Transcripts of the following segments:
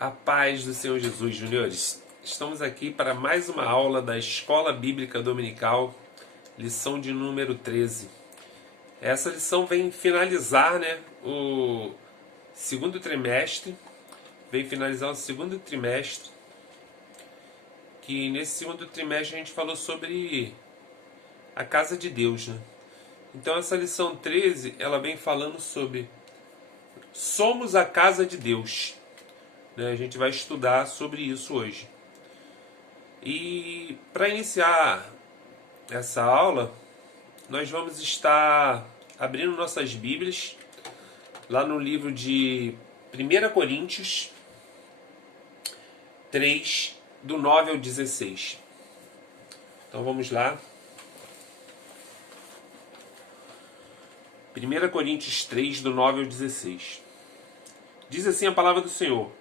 A paz do Senhor Jesus, juniores. Estamos aqui para mais uma aula da Escola Bíblica Dominical, lição de número 13. Essa lição vem finalizar, o segundo trimestre, que nesse segundo trimestre a gente falou sobre a casa de Deus, né? Então essa lição 13, ela vem falando sobre somos a casa de Deus. A gente vai estudar sobre isso hoje. E para iniciar essa aula, nós vamos estar abrindo nossas Bíblias lá no livro de 1 Coríntios 3, do 9 ao 16. Então vamos lá. 1 Coríntios 3, do 9 ao 16. Diz assim a palavra do Senhor: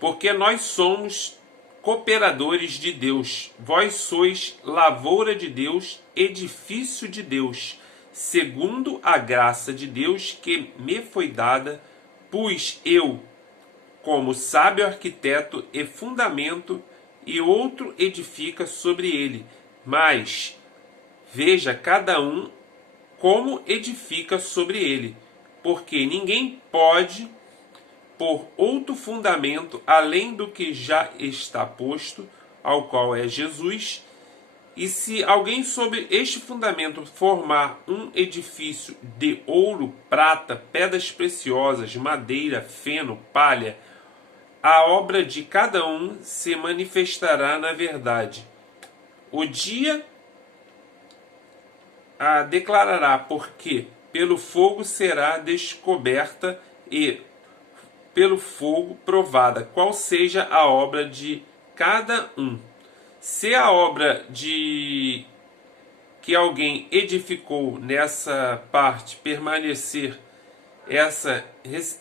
porque nós somos cooperadores de Deus, vós sois lavoura de Deus, edifício de Deus, segundo a graça de Deus que me foi dada, pus eu, como sábio arquiteto e fundamento, e outro edifica sobre ele. Mas veja cada um como edifica sobre ele, porque ninguém pode por outro fundamento além do que já está posto, ao qual é Jesus. E se alguém sobre este fundamento formar um edifício de ouro, prata, pedras preciosas, madeira, feno, palha, a obra de cada um se manifestará na verdade. O dia a declarará, porque pelo fogo será descoberta e pelo fogo provada, qual seja a obra de cada um. Se a obra de que alguém edificou nessa parte permanecer,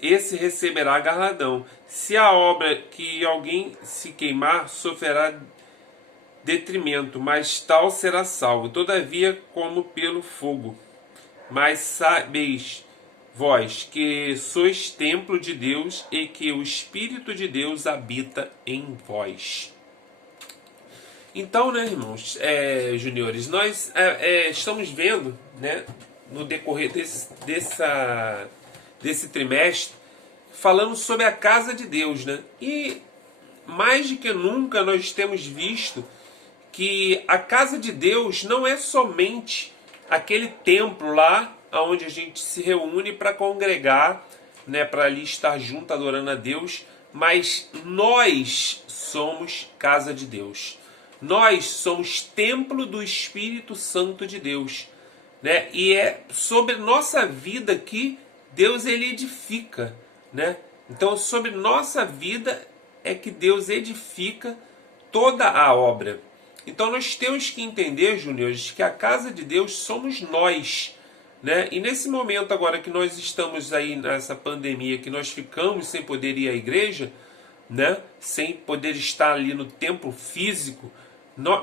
esse receberá galardão. Se a obra que alguém se queimar, sofrerá detrimento, mas tal será salvo, todavia como pelo fogo. Mas sabeis vós que sois templo de Deus e que o Espírito de Deus habita em vós. Então, irmãos, juniores, nós estamos vendo, no decorrer desse trimestre, falando sobre a casa de Deus, E mais do que nunca nós temos visto que a casa de Deus não é somente aquele templo lá onde a gente se reúne para congregar, para ali estar junto adorando a Deus, mas nós somos casa de Deus. Nós somos templo do Espírito Santo de Deus, E é sobre nossa vida que Deus ele edifica, Então sobre nossa vida é que Deus edifica toda a obra. Então nós temos que entender, juniores, que a casa de Deus somos nós, E nesse momento agora que nós estamos aí nessa pandemia, que nós ficamos sem poder ir à igreja, Sem poder estar ali no templo físico,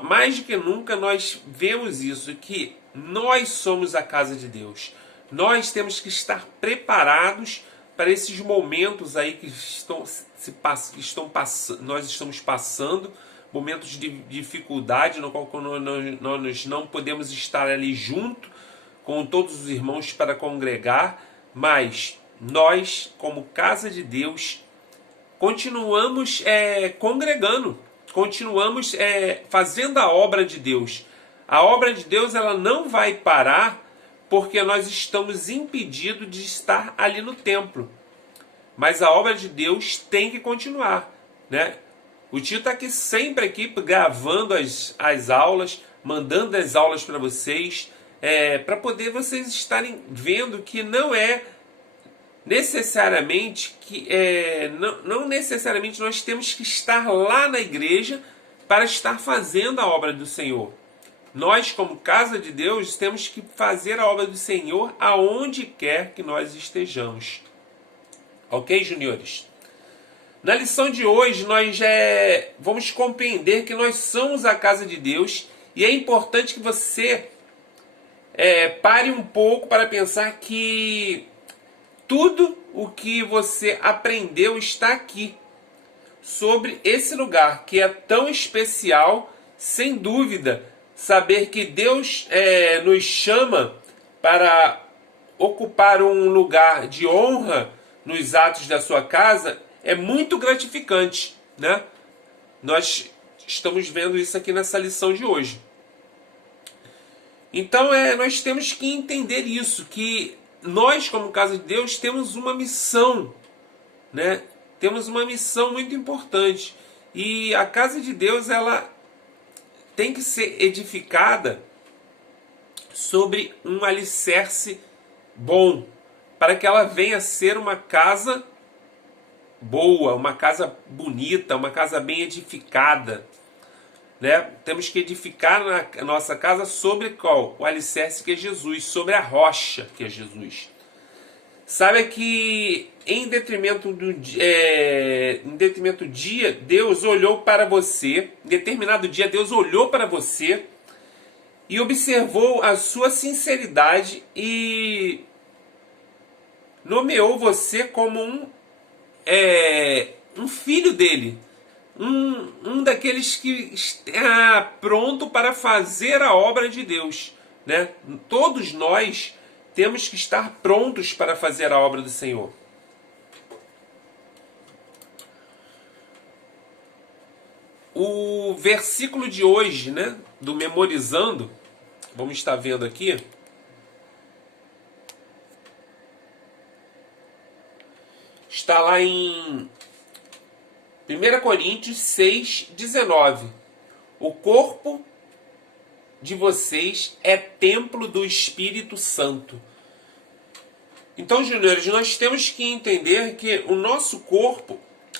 mais do que nunca nós vemos isso, que nós somos a casa de Deus. Nós temos que estar preparados para esses momentos aí que nós estamos passando, momentos de dificuldade, no qual nós não podemos estar ali junto com todos os irmãos para congregar, mas nós, como casa de Deus, continuamos congregando, continuamos fazendo a obra de Deus. A obra de Deus ela não vai parar porque nós estamos impedidos de estar ali no templo. Mas a obra de Deus tem que continuar, O tio está aqui sempre gravando as aulas, mandando as aulas para vocês, para poder vocês estarem vendo que não é necessariamente não necessariamente nós temos que estar lá na igreja para estar fazendo a obra do Senhor. Nós, como casa de Deus, temos que fazer a obra do Senhor aonde quer que nós estejamos. Ok, juniores? Na lição de hoje, nós vamos compreender que nós somos a casa de Deus e é importante que você pare um pouco para pensar que tudo o que você aprendeu está aqui. sobre esse lugar que é tão especial. Sem dúvida, saber que Deus nos chama para ocupar um lugar de honra nos atos da sua casa é muito gratificante, né? Nós estamos vendo isso aqui nessa lição de hoje. Então nós temos que entender isso, que nós, como casa de Deus, temos uma missão, né? Temos uma missão muito importante. E a casa de Deus, ela tem que ser edificada sobre um alicerce bom, para que ela venha a ser uma casa boa, uma casa bonita, uma casa bem edificada, né? Temos que edificar a nossa casa sobre qual? O alicerce que é Jesus, sobre a rocha que é Jesus. Sabe que em detrimento do dia, Deus olhou para você, em determinado dia Deus olhou para você e observou a sua sinceridade e nomeou você como um filho dele, um daqueles que está pronto para fazer a obra de Deus, né? Todos nós temos que estar prontos para fazer a obra do Senhor. O versículo de hoje, né, do Memorizando, vamos estar vendo aqui, está lá em 1 Coríntios 6,19. O corpo de vocês é templo do Espírito Santo. Então, juniores, nós temos que entender que o nosso corpo,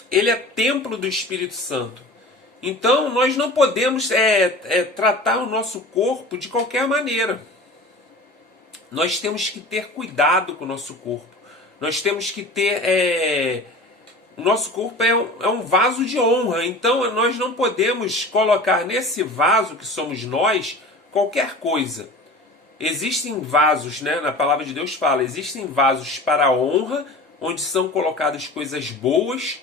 ele é templo do Espírito Santo. Então, nós não podemos tratar o nosso corpo de qualquer maneira. Nós temos que ter cuidado com o nosso corpo. Nós temos que ter... O nosso corpo é um vaso de honra. Então, nós não podemos colocar nesse vaso que somos nós qualquer coisa. Existem vasos, né? Na palavra de Deus fala, existem vasos para a honra, onde são colocadas coisas boas,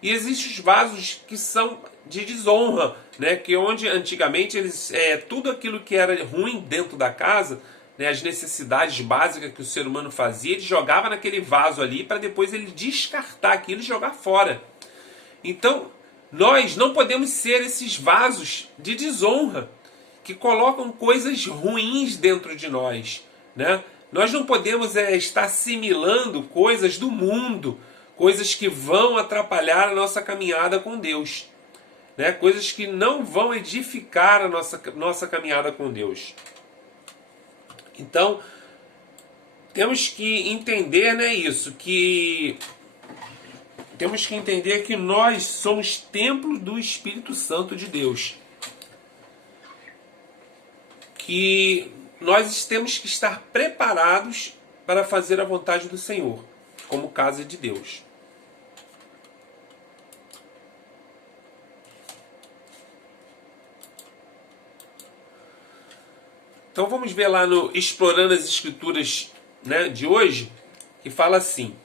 e existem os vasos que são de desonra, né? Que onde antigamente tudo aquilo que era ruim dentro da casa, né? As necessidades básicas que o ser humano fazia, ele jogava naquele vaso ali para depois ele descartar aquilo e jogar fora. Então, nós não podemos ser esses vasos de desonra que colocam coisas ruins dentro de nós, né? Nós não podemos estar assimilando coisas do mundo, coisas que vão atrapalhar a nossa caminhada com Deus, né? Coisas que não vão edificar a nossa caminhada com Deus. Então, temos que entender, né, isso, que temos que entender que nós somos templo do Espírito Santo de Deus. Que nós temos que estar preparados para fazer a vontade do Senhor, como casa de Deus. Então vamos ver lá no Explorando as Escrituras, né, de hoje, que fala assim.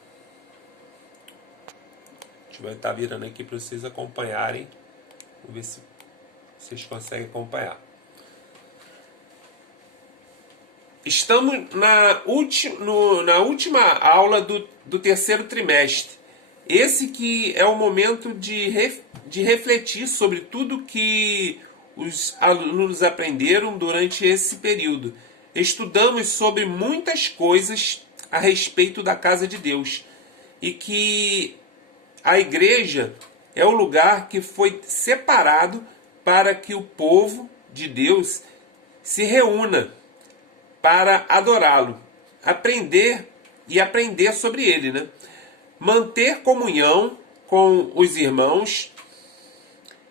Deixa eu estar virando aqui para vocês acompanharem. Vamos ver se vocês conseguem acompanhar. Estamos na última aula do terceiro trimestre. Esse que é o momento de refletir sobre tudo que os alunos aprenderam durante esse período. Estudamos sobre muitas coisas a respeito da casa de Deus. E que a igreja é o lugar que foi separado para que o povo de Deus se reúna para adorá-lo, aprender sobre ele, né? Manter comunhão com os irmãos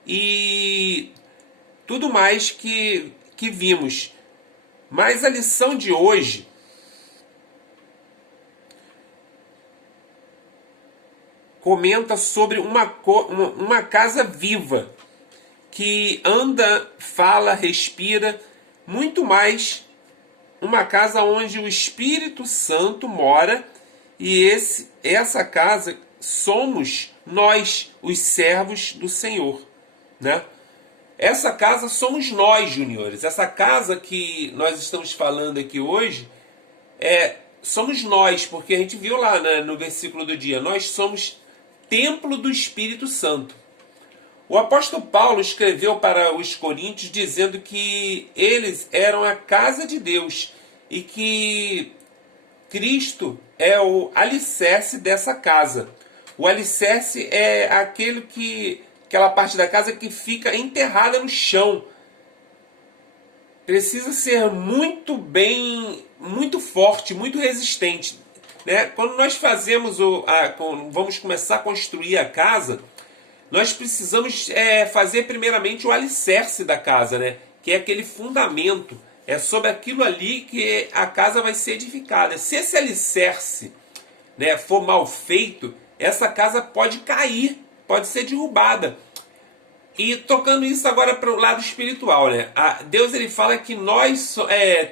e tudo mais que vimos. Mas a lição de hoje comenta sobre uma casa viva que anda, fala, respira, muito mais uma casa onde o Espírito Santo mora, e essa casa somos nós, os servos do Senhor, né? Essa casa somos nós, juniores. Essa casa que nós estamos falando aqui hoje somos nós, porque a gente viu lá, né, no versículo do dia, nós somos templo do Espírito Santo. O apóstolo Paulo escreveu para os coríntios dizendo que eles eram a casa de Deus e que Cristo é o alicerce dessa casa. O alicerce é aquela parte da casa que fica enterrada no chão. Precisa ser muito forte, muito resistente, né? Quando nós vamos começar a construir a casa, nós precisamos fazer primeiramente o alicerce da casa, né? Que é aquele fundamento. É sobre aquilo ali que a casa vai ser edificada. Se esse alicerce, né, for mal feito, essa casa pode cair, pode ser derrubada. E tocando isso agora para o lado espiritual, né? Deus ele fala que nós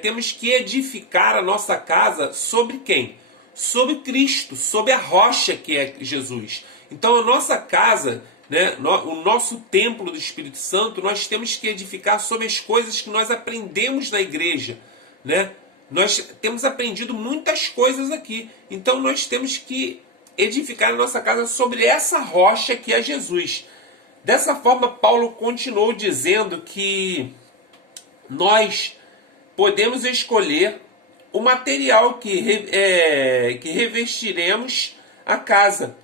temos que edificar a nossa casa sobre quem? Sobre Cristo, sobre a rocha que é Jesus. Então a nossa casa, né, o nosso templo do Espírito Santo, nós temos que edificar sobre as coisas que nós aprendemos na igreja, né? Nós temos aprendido muitas coisas aqui, então nós temos que edificar a nossa casa sobre essa rocha que é Jesus. Dessa forma, Paulo continuou dizendo que nós podemos escolher o material que revestiremos a casa.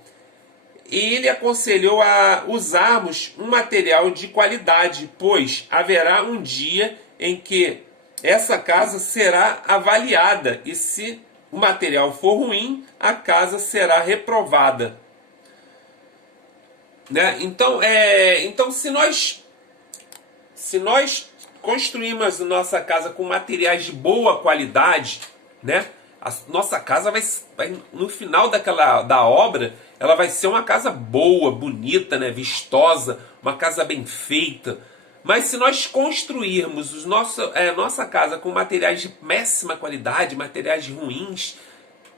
E ele aconselhou a usarmos um material de qualidade, pois haverá um dia em que essa casa será avaliada e se o material for ruim, a casa será reprovada. Né? Então, se nós construirmos a nossa casa com materiais de boa qualidade, né? A nossa casa vai no final da obra, ela vai ser uma casa boa, bonita, né? Vistosa, uma casa bem feita. Mas se nós construirmos nossa casa com materiais de péssima qualidade, materiais ruins,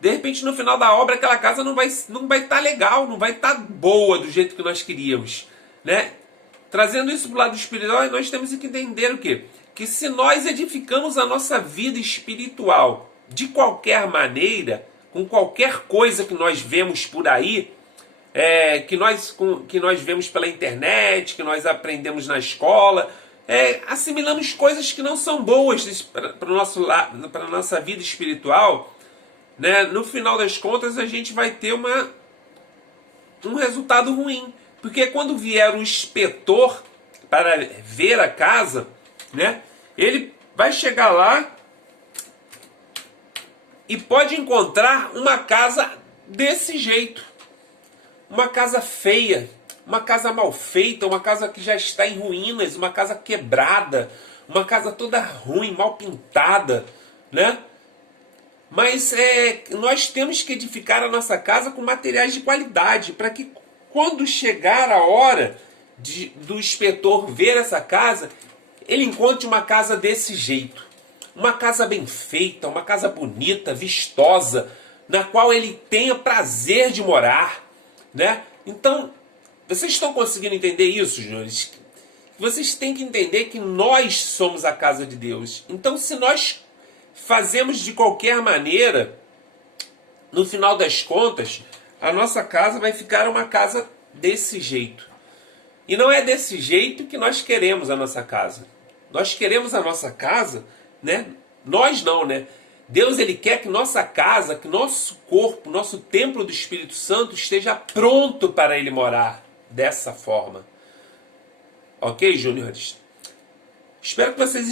de repente, no final da obra, aquela casa não vai estar legal, não vai estar boa do jeito que nós queríamos, né? Trazendo isso para o lado espiritual, nós temos que entender o quê? Que se nós edificamos a nossa vida espiritual de qualquer maneira, com qualquer coisa que nós vemos por aí, que nós vemos pela internet, que nós aprendemos na escola, assimilamos coisas que não são boas para a nossa vida espiritual, né? No final das contas a gente vai ter um resultado ruim, porque quando vier o inspetor para ver a casa, né, ele vai chegar lá e pode encontrar uma casa desse jeito, uma casa feia, uma casa mal feita, uma casa que já está em ruínas, uma casa quebrada, uma casa toda ruim, mal pintada, né? Mas nós temos que edificar a nossa casa com materiais de qualidade, para que quando chegar a hora do inspetor ver essa casa, ele encontre uma casa desse jeito. Uma casa bem feita, uma casa bonita, vistosa, na qual ele tenha prazer de morar, né? Então, vocês estão conseguindo entender isso, senhores? Vocês têm que entender que nós somos a casa de Deus. Então, se nós fazemos de qualquer maneira, no final das contas, a nossa casa vai ficar uma casa desse jeito. E não é desse jeito que nós queremos a nossa casa. Nós queremos a nossa casa, né? Nós não, né? Deus ele quer que nossa casa, que nosso corpo, nosso templo do Espírito Santo esteja pronto para ele morar dessa forma. Ok, júniores? Espero que vocês